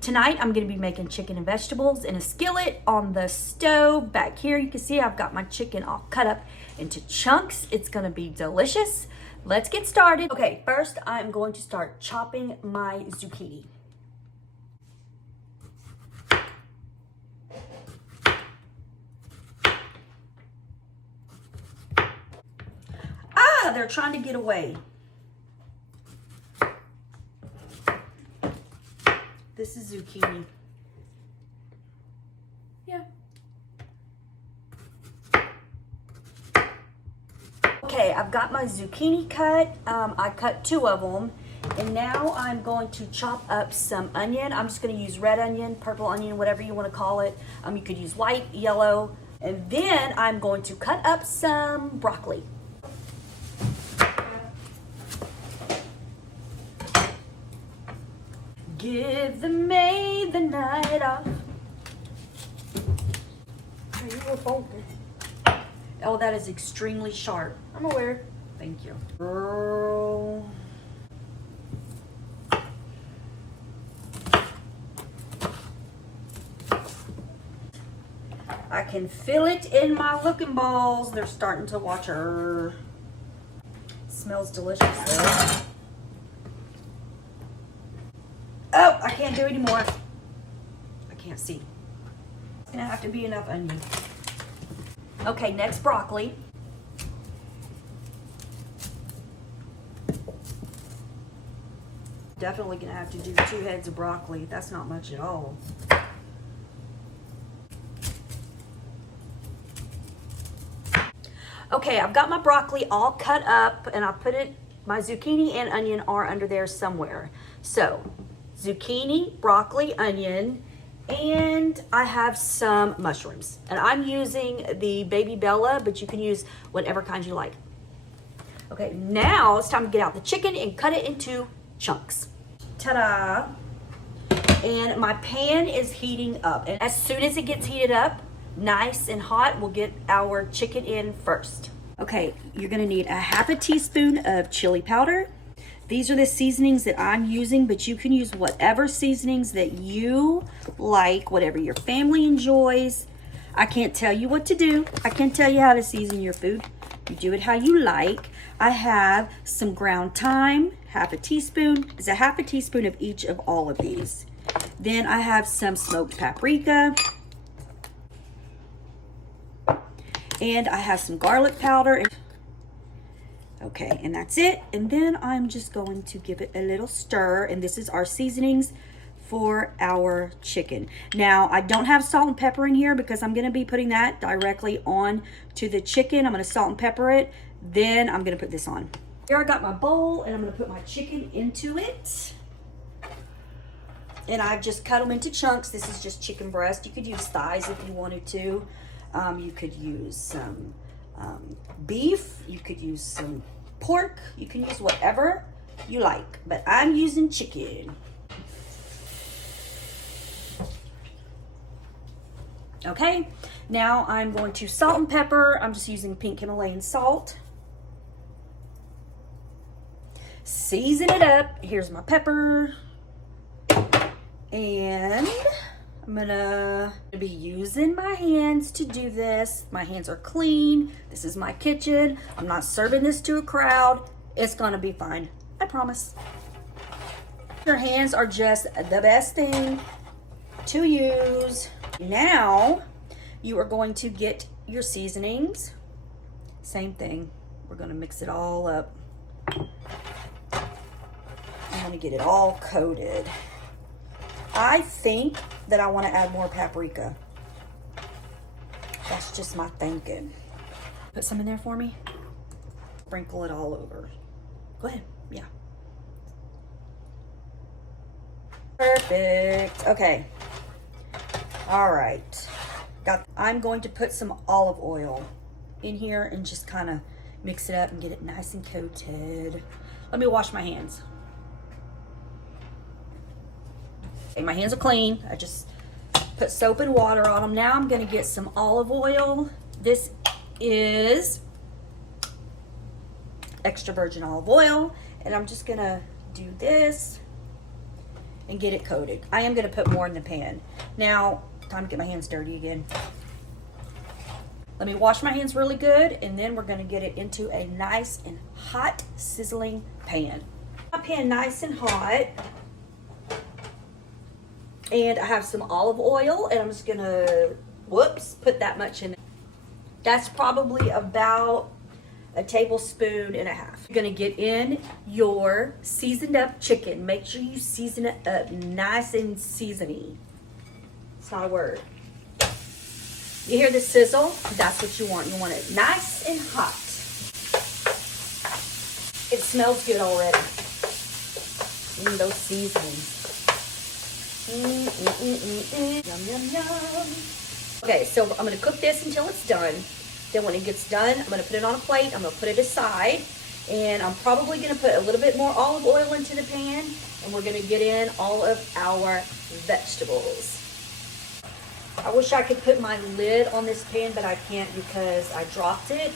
Tonight I'm going to be making chicken and vegetables in a skillet on the stove. Back here you can see I've got my chicken all cut up into chunks. It's going to be delicious. Let's get started. Okay, first I'm going to start chopping my zucchini. Ah, they're trying to get away. This is zucchini. Yeah. Okay, I've got my zucchini cut. I cut 2 of them. And now I'm going to chop up some onion. I'm just going to use red onion, purple onion, whatever you want to call it. You could use white, yellow. And then I'm going to cut up some broccoli. Give the maid the night off. Oh, that is extremely sharp. I'm aware. Thank you. Girl. I can feel it in my looking balls. They're starting to watch her. Smells delicious though. Oh, I can't do anymore. I can't see. It's gonna have to be enough onion. Okay, next broccoli. Definitely gonna have to do 2 heads of broccoli. That's not much at all. Okay, I've got my broccoli all cut up and I put it, my zucchini and onion are under there somewhere. So, zucchini, broccoli, onion, and I have some mushrooms. And I'm using the Baby Bella, but you can use whatever kind you like. Okay, now it's time to get out the chicken and cut it into chunks. Ta-da! And my pan is heating up. And as soon as it gets heated up, nice and hot, we'll get our chicken in first. Okay, you're gonna need a 1/2 teaspoon of chili powder. These are the seasonings that I'm using, but you can use whatever seasonings that you like, whatever your family enjoys. I can't tell you what to do. I can't tell you how to season your food. You do it how you like. I have some ground thyme, 1/2 teaspoon. It's a 1/2 teaspoon of each of all of these. Then I have some smoked paprika. And I have some garlic powder. Okay, and that's it. And then I'm just going to give it a little stir. And this is our seasonings for our chicken. Now, I don't have salt and pepper in here because I'm gonna be putting that directly on to the chicken. I'm gonna salt and pepper it. Then I'm gonna put this on. Here I got my bowl and I'm gonna put my chicken into it. And I've just cut them into chunks. This is just chicken breast. You could use thighs if you wanted to. You could use some beef. You could use some pork. You can use whatever you like. But I'm using chicken. Okay, now I'm going to salt and pepper. I'm just using pink Himalayan salt. Season it up. Here's my pepper. And I'm gonna be using my hands to do this. My hands are clean. This is my kitchen. I'm not serving this to a crowd. It's gonna be fine. I promise. Your hands are just the best thing to use. Now, you are going to get your seasonings. Same thing. We're gonna mix it all up. I'm gonna get it all coated. I think that I want to add more paprika. That's just my thinking. Put some in there for me. Sprinkle it all over. Go ahead. Yeah. Perfect. Okay. All right. I'm going to put some olive oil in here and just kind of mix it up and get it nice and coated. Let me wash my hands. Okay, my hands are clean. I just put soap and water on them. Now I'm going to get some olive oil. This is extra virgin olive oil. And I'm just going to do this and get it coated. I am gonna put more in the pan. Now, time to get my hands dirty again. Let me wash my hands really good, and then we're gonna get it into a nice and hot, sizzling pan. My pan nice and hot. And I have some olive oil, and I'm just gonna, put that much in. That's probably about a tablespoon and a half. You're gonna get in your seasoned up chicken. Make sure you season it up nice and seasony. It's not a word. You hear the sizzle? That's what you want. You want it nice and hot. It smells good already. Those seasonings. Yum, yum, yum. Okay, so I'm gonna cook this until it's done. Then when it gets done, I'm gonna put it on a plate. I'm gonna put it aside. And I'm probably gonna put a little bit more olive oil into the pan. And we're gonna get in all of our vegetables. I wish I could put my lid on this pan, but I can't because I dropped it.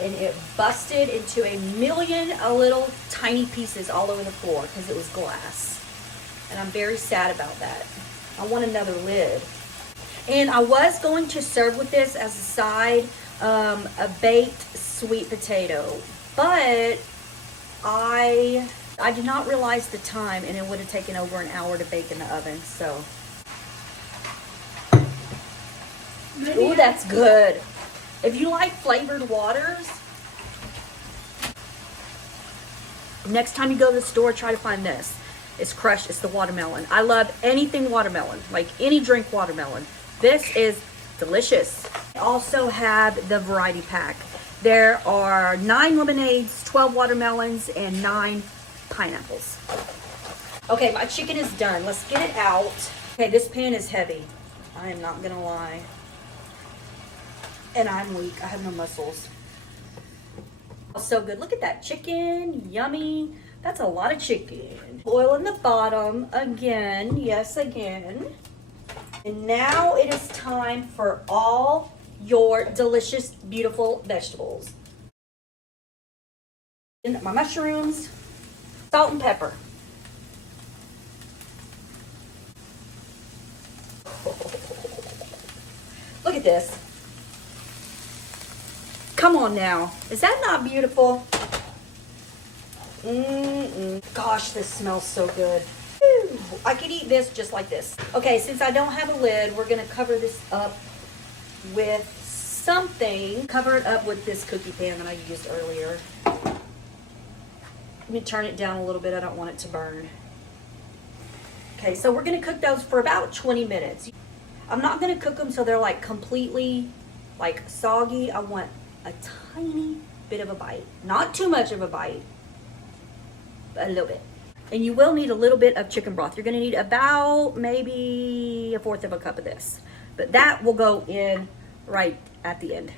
And it busted into a million little tiny pieces all over the floor because it was glass. And I'm very sad about that. I want another lid. And I was going to serve with this as a side, a baked sweet potato. But I did not realize the time, and it would have taken over an hour to bake in the oven. So, ooh, that's good. If you like flavored waters, next time you go to the store, try to find this. It's crushed. It's the watermelon. I love anything watermelon, like any drink watermelon. This is delicious. I also have the variety pack. There are 9 lemonades, 12 watermelons, and 9 pineapples. Okay, my chicken is done. Let's get it out. Okay, this pan is heavy. I am not gonna lie. And I'm weak. I have no muscles. So good. Look at that chicken. Yummy. That's a lot of chicken. Oil in the bottom again. Yes, again. And now it is time for all your delicious, beautiful vegetables. And my mushrooms, salt and pepper. Look at this. Come on now. Is that not beautiful? Gosh, this smells so good. Whew. I could eat this just like this. Okay, since I don't have a lid, we're gonna cover this up with something. Cover it up with this cookie pan that I used earlier. Let me turn it down a little bit. I don't want it to burn. Okay, so we're gonna cook those for about 20 minutes. I'm not gonna cook them so they're like completely like soggy. I want a tiny bit of a bite. Not too much of a bite, but a little bit. And you will need a little bit of chicken broth. You're gonna need about maybe 1/4 of a cup of this. But that will go in right at the end.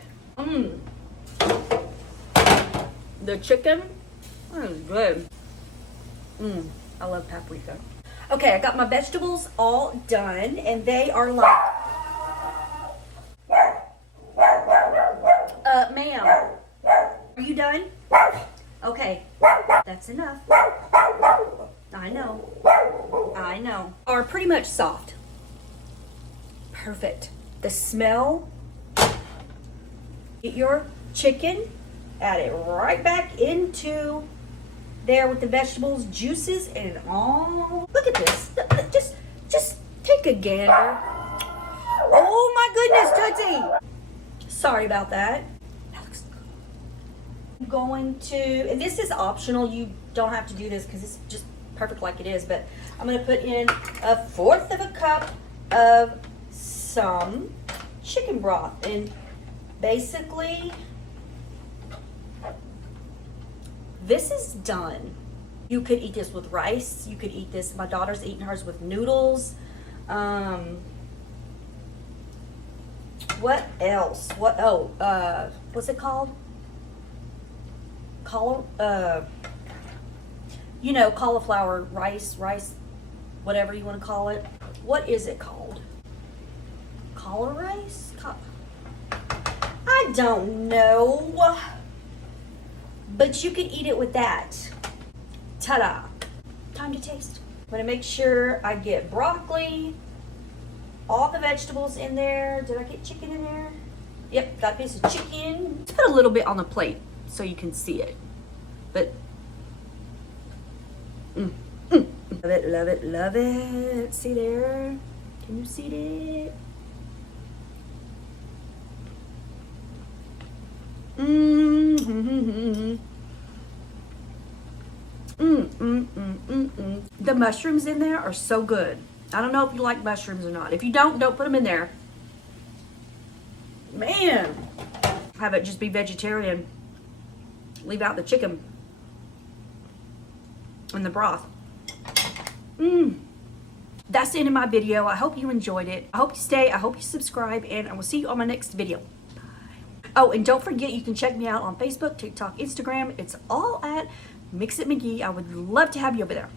The chicken is good. I love paprika. Okay, I got my vegetables all done, and they are like, ma'am, are you done? Okay, that's enough. I know. Are pretty much soft. Perfect. The smell. Get your chicken, add it right back into there with the vegetables, juices, and all. Look at this. Just take a gander. Oh my goodness, Tootsie. Sorry about that. That looks good. I'm going to, and this is optional. You don't have to do this because it's just perfect like it is, but I'm going to put in 1/4 of a cup of some chicken broth. And basically, this is done. You could eat this with rice. You could eat this. My daughter's eating hers with noodles. What else? What's it called? Cauliflower rice, whatever you want to call it. What is it called? Cauliflower rice? I don't know. But you could eat it with that. Ta-da. Time to taste. I'm gonna make sure I get broccoli, all the vegetables in there. Did I get chicken in there? Yep, got a piece of chicken. Let's put a little bit on the plate so you can see it. But, love it, love it, love it. See there? Can you see it? The mushrooms in there are so good. I don't know if you like mushrooms or not. If you don't put them in there. Man, have it just be vegetarian. Leave out the chicken and the broth. That's the end of my video. I hope you enjoyed it. I hope you stay. I hope you subscribe, and I will see you on my next video. Bye. Oh, and don't forget, you can check me out on Facebook, TikTok, Instagram. It's all at Mix It McGee. I would love to have you over there.